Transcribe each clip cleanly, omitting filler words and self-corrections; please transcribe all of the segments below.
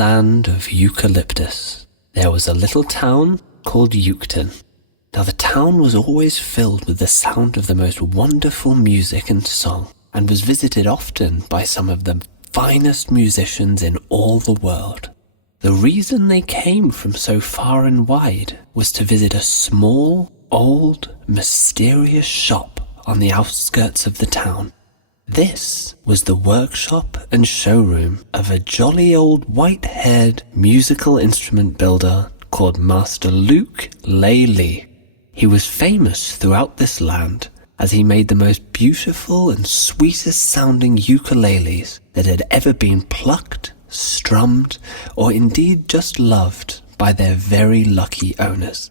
land of eucalyptus, there was a little town called Eucton. Now the town was always filled with the sound of the most wonderful music and song, and was visited often by some of the finest musicians in all the world. The reason they came from so far and wide was to visit a small, old, mysterious shop on the outskirts of the town. This was the workshop and showroom of a jolly old white-haired musical instrument builder called Master Luke Lely. He was famous throughout this land as he made the most beautiful and sweetest sounding ukuleles that had ever been plucked, strummed, or indeed just loved by their very lucky owners.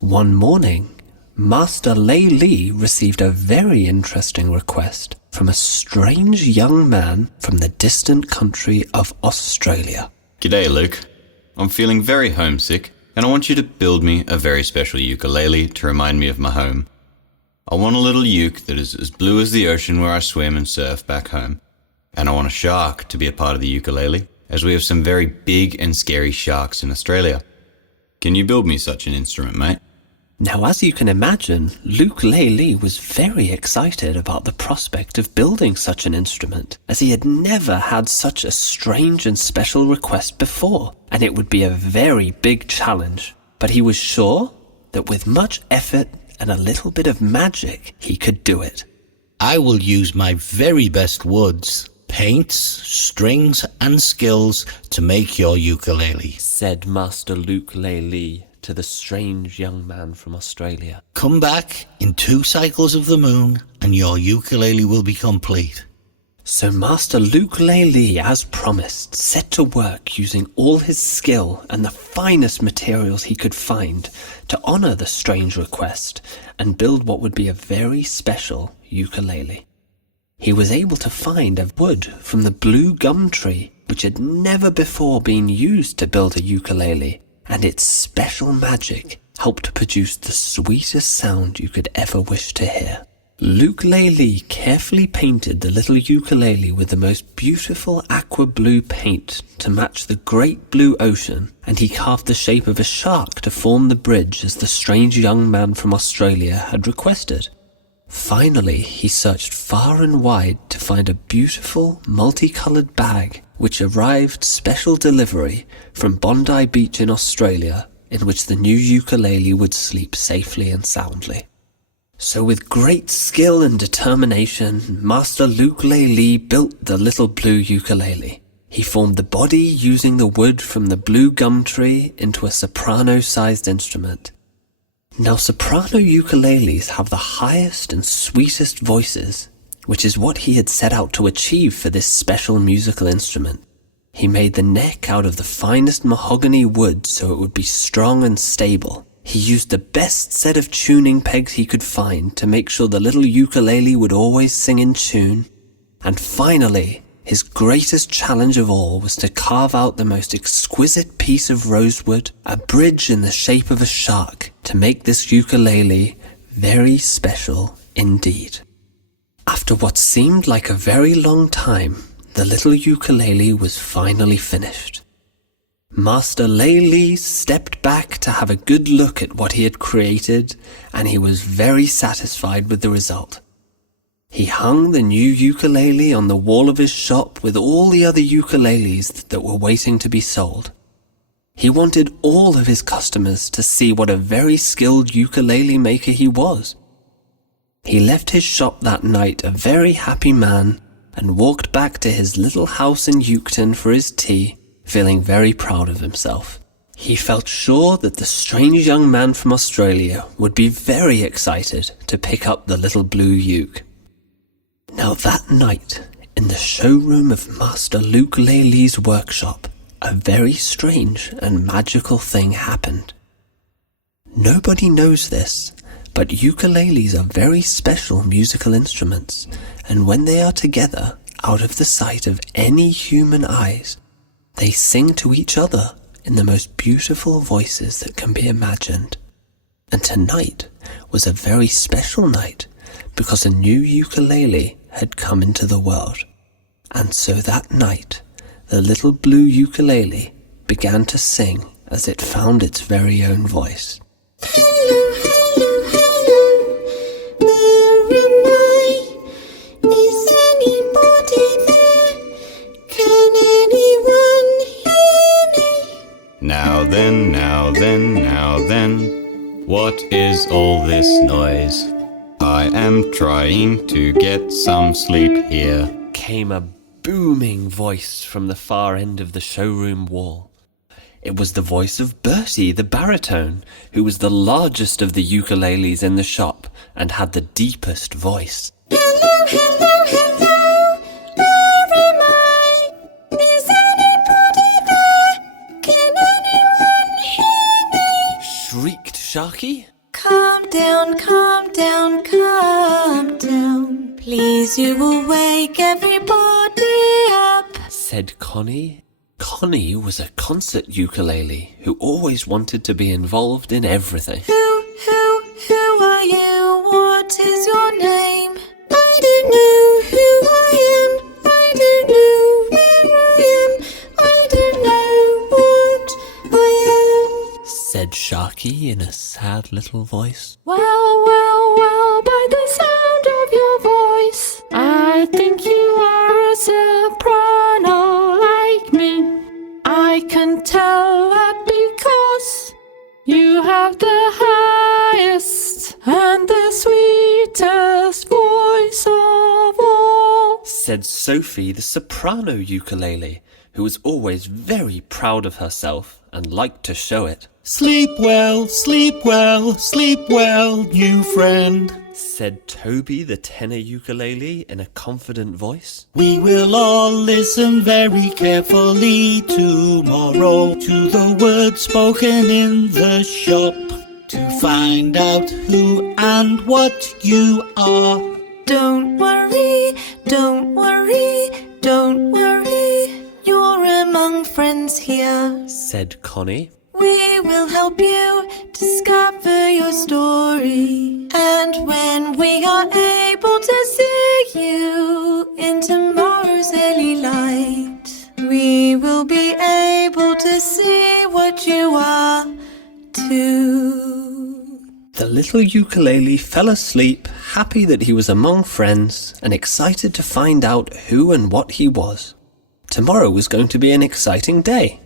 One morning, Master Lely received a very interesting request from a strange young man from the distant country of Australia. G'day, Luke. I'm feeling very homesick, and I want you to build me a very special ukulele to remind me of my home. I want a little uke that is as blue as the ocean where I swim and surf back home. And I want a shark to be a part of the ukulele, as we have some very big and scary sharks in Australia. Can you build me such an instrument, mate? Now, as you can imagine, Luke Lely was very excited about the prospect of building such an instrument, as he had never had such a strange and special request before, and it would be a very big challenge. But he was sure that with much effort and a little bit of magic, he could do it. I will use my very best woods, paints, strings, and skills to make your ukulele, said Master Luke Lely to the strange young man from Australia. Come back in 2 cycles of the moon and your ukulele will be complete. So Master Luke Lely, as promised, set to work using all his skill and the finest materials he could find to honour the strange request and build what would be a very special ukulele. He was able to find a wood from the blue gum tree which had never before been used to build a ukulele, and its special magic helped produce the sweetest sound you could ever wish to hear. Luke Lely carefully painted the little ukulele with the most beautiful aqua blue paint to match the great blue ocean, and he carved the shape of a shark to form the bridge as the strange young man from Australia had requested. Finally, he searched far and wide to find a beautiful, multicolored bag which arrived special delivery from Bondi Beach in Australia, in which the new ukulele would sleep safely and soundly. So with great skill and determination, Master Luke Lely built the little blue ukulele. He formed the body using the wood from the blue gum tree into a soprano-sized instrument. Now, soprano ukuleles have the highest and sweetest voices, which is what he had set out to achieve for this special musical instrument. He made the neck out of the finest mahogany wood so it would be strong and stable. He used the best set of tuning pegs he could find to make sure the little ukulele would always sing in tune. And finally, his greatest challenge of all was to carve out the most exquisite piece of rosewood, a bridge in the shape of a shark, to make this ukulele very special indeed. After what seemed like a very long time, the little ukulele was finally finished. Master Lely stepped back to have a good look at what he had created, and he was very satisfied with the result. He hung the new ukulele on the wall of his shop with all the other ukuleles that were waiting to be sold. He wanted all of his customers to see what a very skilled ukulele maker he was. He left his shop that night a very happy man and walked back to his little house in Eucton for his tea, feeling very proud of himself. He felt sure that the strange young man from Australia would be very excited to pick up the little blue uke. Now that night, in the showroom of Master Luke Lely's workshop, a very strange and magical thing happened. Nobody knows this, but ukuleles are very special musical instruments, and when they are together, out of the sight of any human eyes, they sing to each other in the most beautiful voices that can be imagined. And tonight was a very special night because a new ukulele had come into the world. And so that night, the little blue ukulele began to sing as it found its very own voice. Hello, hello, hello, where am I? Is anybody there? Can anyone hear me? Now then, now then, now then, what is all this noise? I am trying to get some sleep here. Came a booming voice from the far end of the showroom wall. It was the voice of Bertie, the baritone, who was the largest of the ukuleles in the shop and had the deepest voice. Hello, hello, hello, where am I? Is anybody there? Can anyone hear me? Shrieked Sharky. Calm down, calm down, calm down. Please, you will wake everybody up. Said Connie. Connie was a concert ukulele who always wanted to be involved in everything. Who are you? What is your name? I don't know who I am. I don't know where I am. I don't know what I am. Said Sharky in a sad little voice. Well, by the sound of your voice, I think you are a soprano like me. I can tell that because you have the highest and the sweetest voice of all. Said Sophie, the soprano ukulele, who was always very proud of herself and liked to show it. Sleep well, sleep well, sleep well, new friend. Said Toby, the tenor ukulele, in a confident voice. We will all listen very carefully tomorrow to the words spoken in the shop to find out who and what you are. Don't worry, don't worry, don't worry. You're among friends here. Said Connie. We will help you discover your story. And when we are able to see you in tomorrow's early light, we will be able to see what you are too. The little ukulele fell asleep, happy that he was among friends and excited to find out who and what he was. Tomorrow was going to be an exciting day.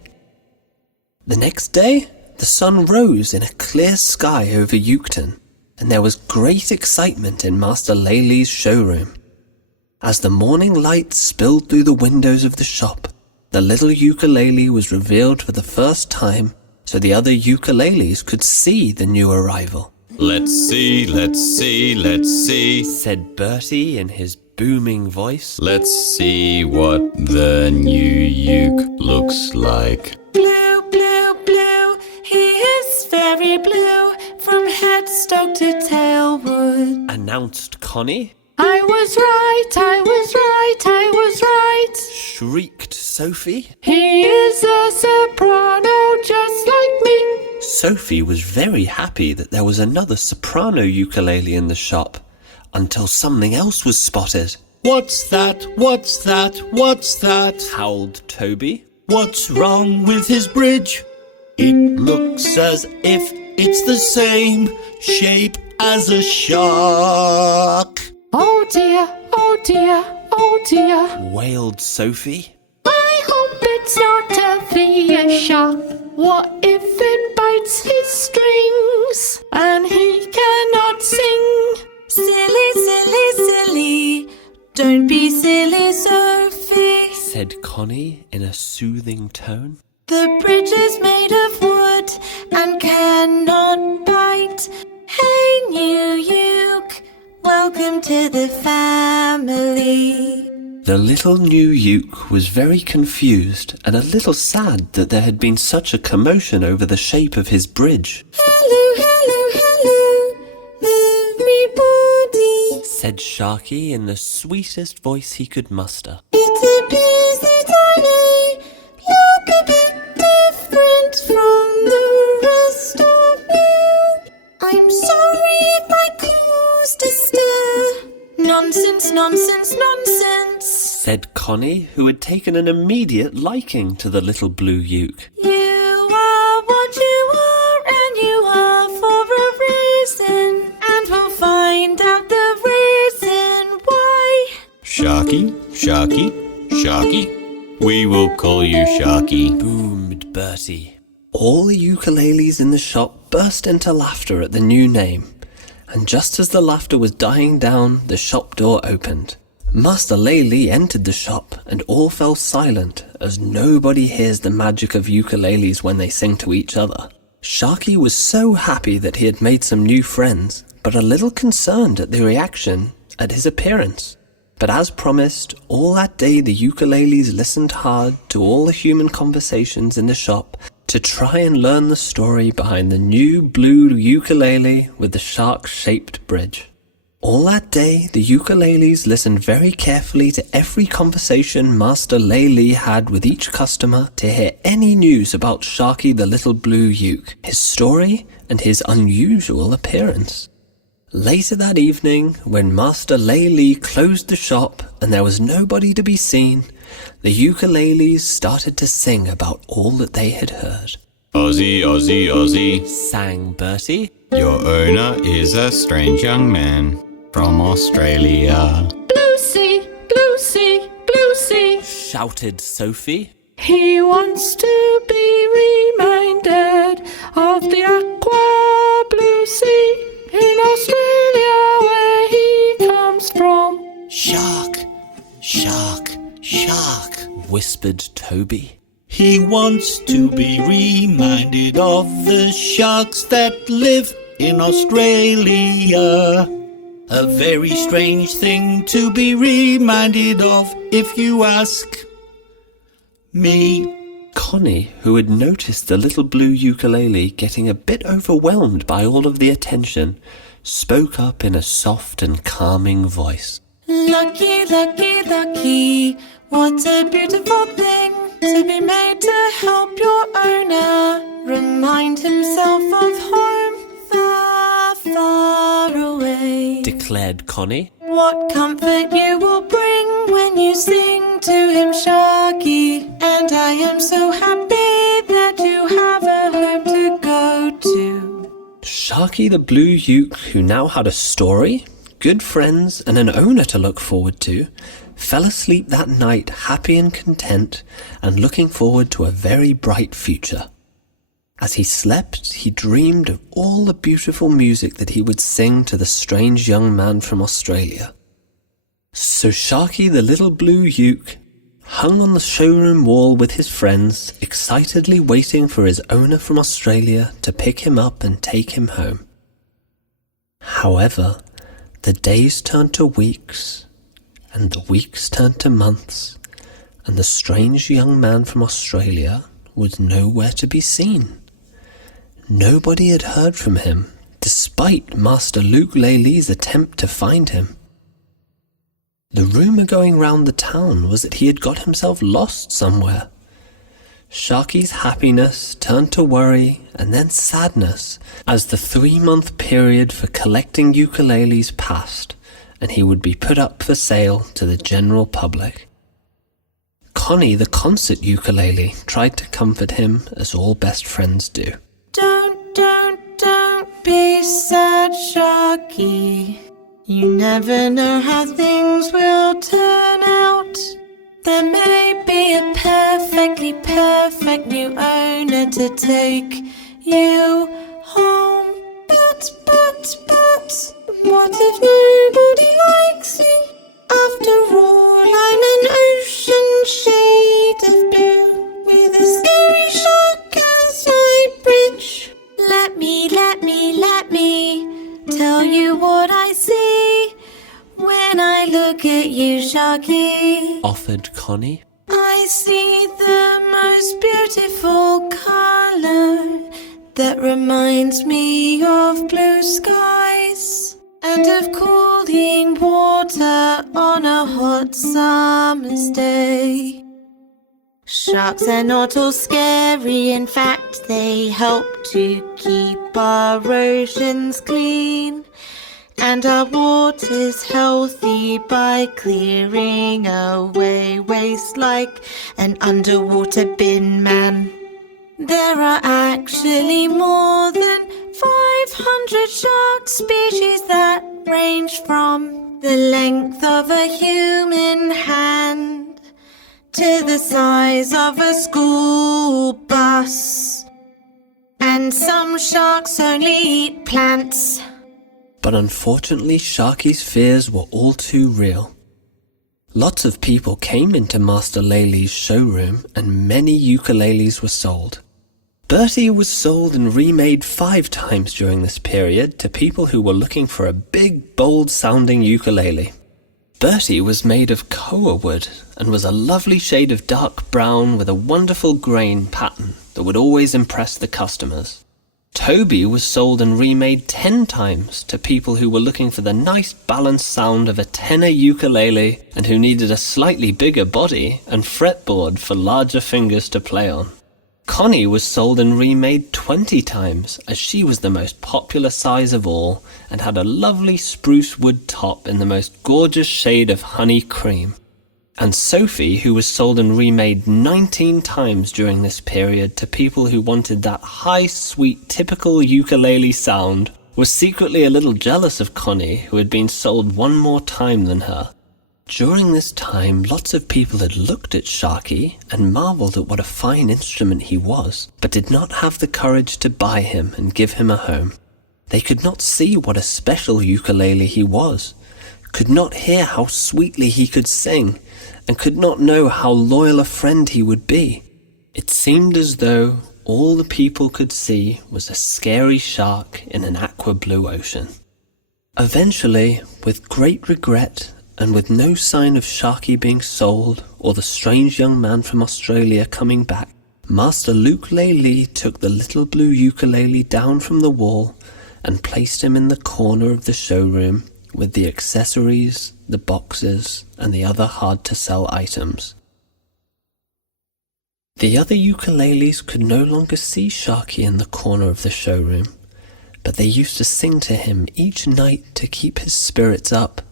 The next day, the sun rose in a clear sky over Uketon, and there was great excitement in Master Laylee's showroom. As the morning light spilled through the windows of the shop, the little ukulele was revealed for the first time so the other ukuleles could see the new arrival. Let's see, let's see, let's see. Said Bertie in his booming voice. Let's see what the new uke looks like. Blue, blue, blue, he is very blue, from headstock to tailwood. Announced Connie. I was right, I was right, I was right. Shrieked Sophie. He is a soprano just like me. Sophie was very happy that there was another soprano ukulele in the shop, until something else was spotted. What's that? What's that? What's that? Howled Toby. What's wrong with his bridge? It looks as if it's the same shape as a shark. Oh dear, oh dear, oh dear. Wailed Sophie. I hope it's not a via shark. What if it bites his strings and he cannot sing? Silly, silly, silly, don't be silly, Sophie. Said Connie in a soothing tone. The bridge is made of wood and cannot bite. Hey, new uke, welcome to the family. The little new uke was very confused and a little sad that there had been such a commotion over the shape of his bridge. Hello, hello, hello, everybody. Said Sharky in the sweetest voice he could muster. It appears that I may look a bit different from the rest of you. I'm sorry if I caused a stir. Nonsense, nonsense, nonsense. said Connie, who had taken an immediate liking to the little blue uke. You are what you are, and you are for a reason, and we'll find out the reason why. Sharky, Sharky, Sharky. We will call you Sharky. Boomed Bertie. All the ukuleles in the shop burst into laughter at the new name, and just as the laughter was dying down, the shop door opened. Master Laylee entered the shop, and all fell silent, as nobody hears the magic of ukuleles when they sing to each other. Sharky was so happy that he had made some new friends, but a little concerned at the reaction at his appearance. But as promised, all that day the ukuleles listened hard to all the human conversations in the shop to try and learn the story behind the new blue ukulele with the shark-shaped bridge. All that day, the ukuleles listened very carefully to every conversation Master Laylee had with each customer to hear any news about Sharky the little blue uke, his story, and his unusual appearance. Later that evening, when Master Laylee closed the shop and there was nobody to be seen, the ukuleles started to sing about all that they had heard. Aussie, Aussie, Aussie. Sang Bertie. Your owner is a strange young man from Australia. Blue sea, blue sea, blue sea. Shouted Sophie. He wants to be reminded of the aqua blue sea in Australia where he comes from. Shark, shark, shark. Whispered Toby. He wants to be reminded of the sharks that live in Australia. A very strange thing to be reminded of, if you ask me. Connie, who had noticed the little blue ukulele getting a bit overwhelmed by all of the attention, spoke up in a soft and calming voice. Lucky, lucky, lucky, what a beautiful thing to be made to help your owner remind himself of home far, far away. Declared Connie. What comfort you will bring when you sing to him, Sharky. And I am so happy that you have a home to go to. Sharky the blue uke, who now had a story, good friends, and an owner to look forward to, fell asleep that night happy and content and looking forward to a very bright future. As he slept, he dreamed of all the beautiful music that he would sing to the strange young man from Australia. So Sharky the little blue uke hung on the showroom wall with his friends, excitedly waiting for his owner from Australia to pick him up and take him home. However, the days turned to weeks, and the weeks turned to months, and the strange young man from Australia was nowhere to be seen. Nobody had heard from him, despite Master Luke Laylee's attempt to find him. The rumour going round the town was that he had got himself lost somewhere. Sharky's happiness turned to worry and then sadness as the 3-month period for collecting ukuleles passed, and he would be put up for sale to the general public. Connie, the concert ukulele, tried to comfort him as all best friends do. Don't be sad, Sharky. You never know how things will turn out. There may be a perfectly perfect new owner to take you home. But, what if nobody likes me? After all, I'm an ocean shade of blue with a scary shark as my bridge. Let me tell you what I see when I look at you, Sharky. Offered Connie. I see the most beautiful colour that reminds me of blue skies and of cooling water on a hot summer's day. Sharks are not all scary, in fact they help to keep our oceans clean. And our water's healthy by clearing away waste like an underwater bin man. There are actually more than 500 shark species that range from the length of a human hand to the size of a school bus. And some sharks only eat plants. But unfortunately, Sharky's fears were all too real. Lots of people came into Master Laylee's showroom and many ukuleles were sold. Bertie was sold and remade 5 times during this period to people who were looking for a big, bold-sounding ukulele. Bertie was made of koa wood and was a lovely shade of dark brown with a wonderful grain pattern that would always impress the customers. Toby was sold and remade 10 times to people who were looking for the nice balanced sound of a tenor ukulele and who needed a slightly bigger body and fretboard for larger fingers to play on. Connie was sold and remade 20 times as she was the most popular size of all and had a lovely spruce wood top in the most gorgeous shade of honey cream. And Sophie, who was sold and remade 19 times during this period to people who wanted that high, sweet, typical ukulele sound, was secretly a little jealous of Connie, who had been sold one more time than her. During this time, lots of people had looked at Sharky and marvelled at what a fine instrument he was, but did not have the courage to buy him and give him a home. They could not see what a special ukulele he was, could not hear how sweetly he could sing, and could not know how loyal a friend he would be. It seemed as though all the people could see was a scary shark in an aqua blue ocean. Eventually, with great regret, and with no sign of Sharky being sold or the strange young man from Australia coming back, Master Luke Laylee took the little blue ukulele down from the wall and placed him in the corner of the showroom with the accessories, the boxes, and the other hard-to-sell items. The other ukuleles could no longer see Sharky in the corner of the showroom, but they used to sing to him each night to keep his spirits up,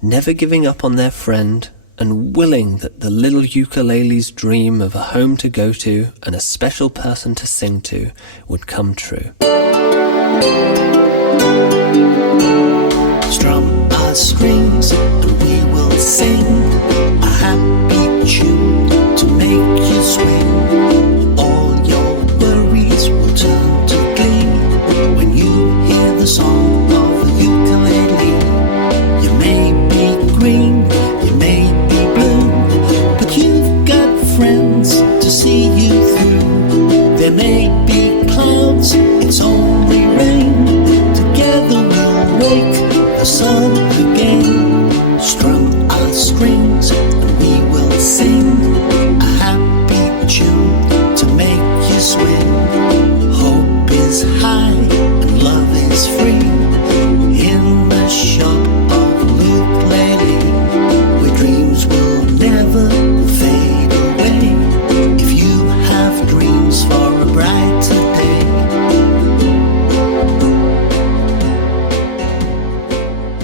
never giving up on their friend, and willing that the little ukulele's dream of a home to go to and a special person to sing to would come true. Strum our strings and we will sing a happy tune to make you swing. All your worries will turn to glee when you hear the song of a ukulele. You may be green, you may be blue, but you've got friends to see you through. There may be clouds, it's only rain. Together we'll wake the sun again. Strum our strings and we will sing a happy tune to make you swing. Hope is high and love is free in the shop of Luke Laylee, where dreams will never fade away if you have dreams for a brighter day.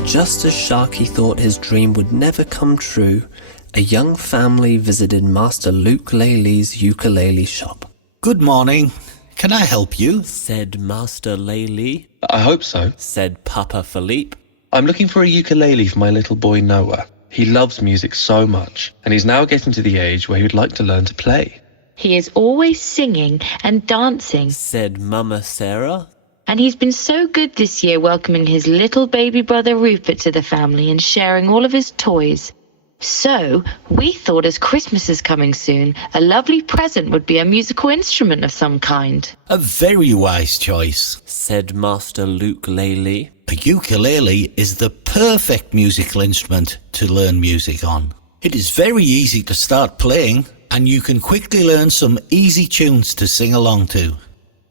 Just as Sharky thought his dream would never come true, a young family visited Master Luke Laylee's ukulele shop. Good morning. Can I help you? Said Master Laylee. I hope so. Said Papa Philippe. I'm looking for a ukulele for my little boy Noah. He loves music so much, and he's now getting to the age where he would like to learn to play. He is always singing and dancing, Said Mama Sarah. and he's been so good this year welcoming his little baby brother Rupert to the family and sharing all of his toys. So, we thought as Christmas is coming soon, a lovely present would be a musical instrument of some kind. A very wise choice. Said Master Luke Laylee. A ukulele is the perfect musical instrument to learn music on. It is very easy to start playing, and you can quickly learn some easy tunes to sing along to.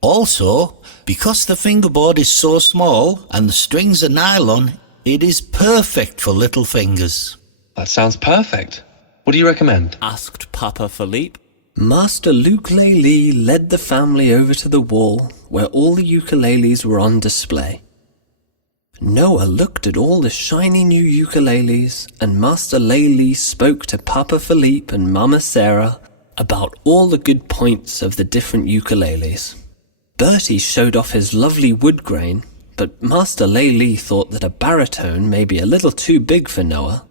Also, because the fingerboard is so small and the strings are nylon, it is perfect for little fingers. That sounds perfect. What do you recommend? Asked Papa Philippe. Master Luke Laylee led the family over to the wall where all the ukuleles were on display. Noah looked at all the shiny new ukuleles, and Master Laylee spoke to Papa Philippe and Mama Sarah about all the good points of the different ukuleles. Bertie showed off his lovely wood grain, but Master Laylee thought that a baritone may be a little too big for Noah.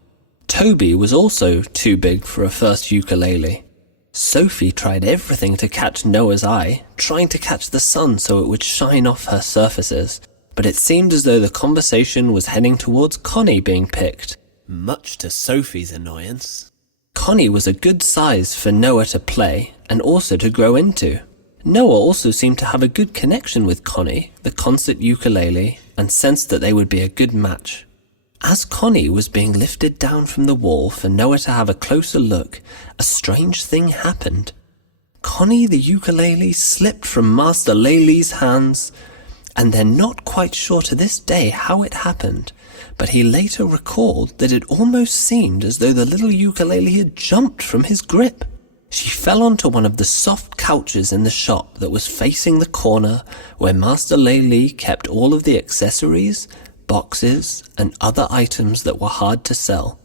Toby was also too big for a first ukulele. Sophie tried everything to catch Noah's eye, trying to catch the sun so it would shine off her surfaces, but it seemed as though the conversation was heading towards Connie being picked, much to Sophie's annoyance. Connie was a good size for Noah to play and also to grow into. Noah also seemed to have a good connection with Connie, the concert ukulele, and sensed that they would be a good match. As Connie was being lifted down from the wall for Noah to have a closer look, a strange thing happened. Connie the ukulele slipped from Master Laylee's hands, and they're not quite sure to this day how it happened, but he later recalled that it almost seemed as though the little ukulele had jumped from his grip. She fell onto one of the soft couches in the shop that was facing the corner where Master Laylee kept all of the accessories, boxes, and other items that were hard to sell.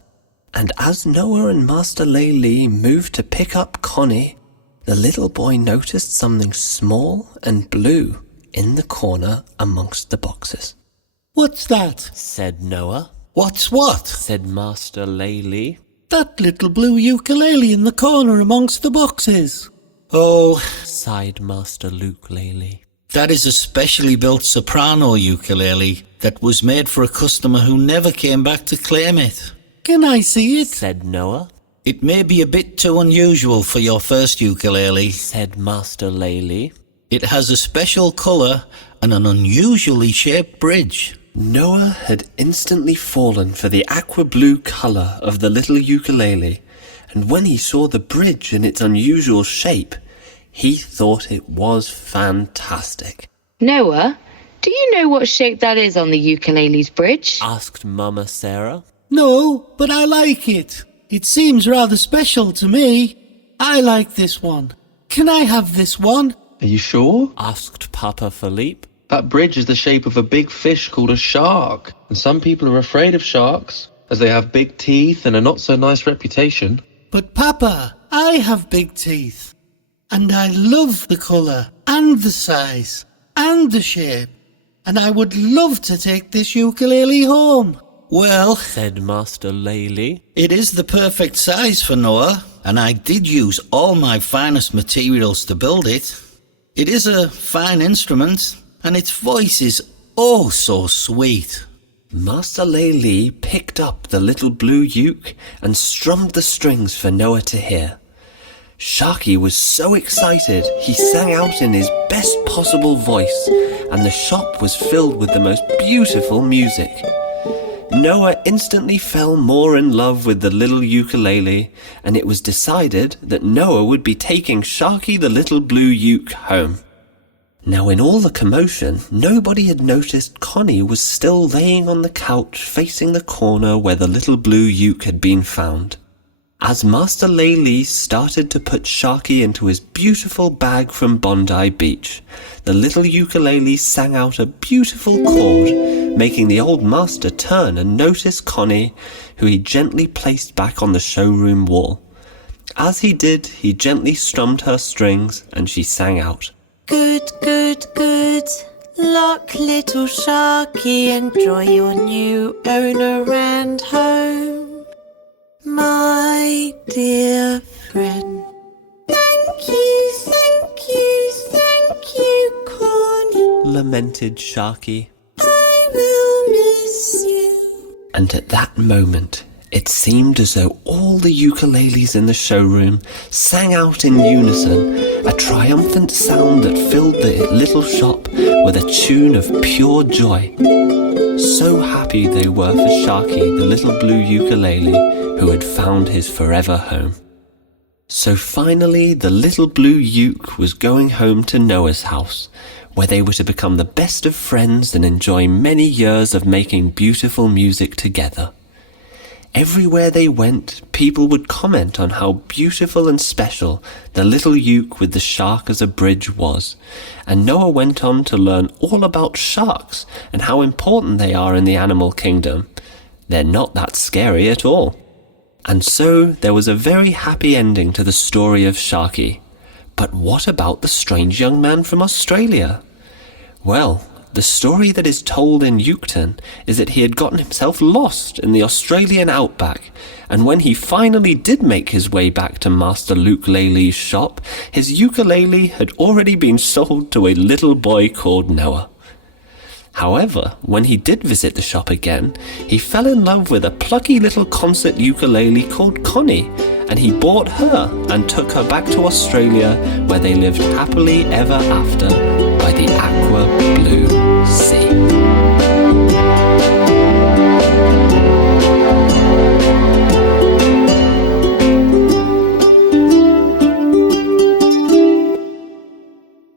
And as Noah and Master Laylee moved to pick up Connie, the little boy noticed something small and blue in the corner amongst the boxes. What's that? Said Noah. What's what? Said Master Laylee. That little blue ukulele in the corner amongst the boxes. Oh, Sighed Master Luke Laylee. that is a specially built soprano ukulele that was made for a customer who never came back to claim it. Can I see it? Said Noah. It may be a bit too unusual for your first ukulele. Said Master Laylee. It has a special colour and an unusually shaped bridge. Noah had instantly fallen for the aqua blue colour of the little ukulele, and when he saw the bridge in its unusual shape, he thought it was fantastic. Noah, do you know what shape that is on the ukulele's bridge? Asked Mama Sarah. No, but I like it. It seems rather special to me. I like this one. Can I have this one? Are you sure? Asked Papa Philippe. That bridge is the shape of a big fish called a shark, and some people are afraid of sharks, as they have big teeth and a not-so-nice reputation. But Papa, I have big teeth. And I love the colour, and the size, and the shape. And I would love to take this ukulele home. Well, Said Master Laylee. it is the perfect size for Noah, and I did use all my finest materials to build it. It is a fine instrument, and its voice is oh so sweet. Master Laylee picked up the little blue uke and strummed the strings for Noah to hear. Sharky was so excited he sang out in his best possible voice, and the shop was filled with the most beautiful music. Noah instantly fell more in love with the little ukulele, and it was decided that Noah would be taking Sharky the little blue uke home. Now in all the commotion, nobody had noticed Connie was still laying on the couch facing the corner where the little blue uke had been found. As Master Laylee started to put Sharky into his beautiful bag from Bondi Beach, the little ukulele sang out a beautiful chord, making the old master turn and notice Connie, who he gently placed back on the showroom wall. As he did, he gently strummed her strings, and she sang out, Good, good, good luck, little Sharky. Enjoy your new owner and home, my dear friend. Thank you, Connie. lamented Sharky. I will miss you. And at that moment, it seemed as though all the ukuleles in the showroom sang out in unison, a triumphant sound that filled the little shop with a tune of pure joy. So happy they were for Sharky, the little blue ukulele, who had found his forever home. So finally, the little blue uke was going home to Noah's house, where they were to become the best of friends and enjoy many years of making beautiful music together. Everywhere they went, people would comment on how beautiful and special the little uke with the shark as a bridge was, and Noah went on to learn all about sharks and how important they are in the animal kingdom. They're not that scary at all. And so there was a very happy ending to the story of Sharky. But what about the strange young man from Australia? Well, the story that is told in Uketon is that he had gotten himself lost in the Australian outback, and when he finally did make his way back to Master Luke Laley's shop, his ukulele had already been sold to a little boy called Noah. However, when he did visit the shop again, he fell in love with a plucky little concert ukulele called Connie, and he bought her and took her back to Australia, where they lived happily ever after by the aqua blue sea.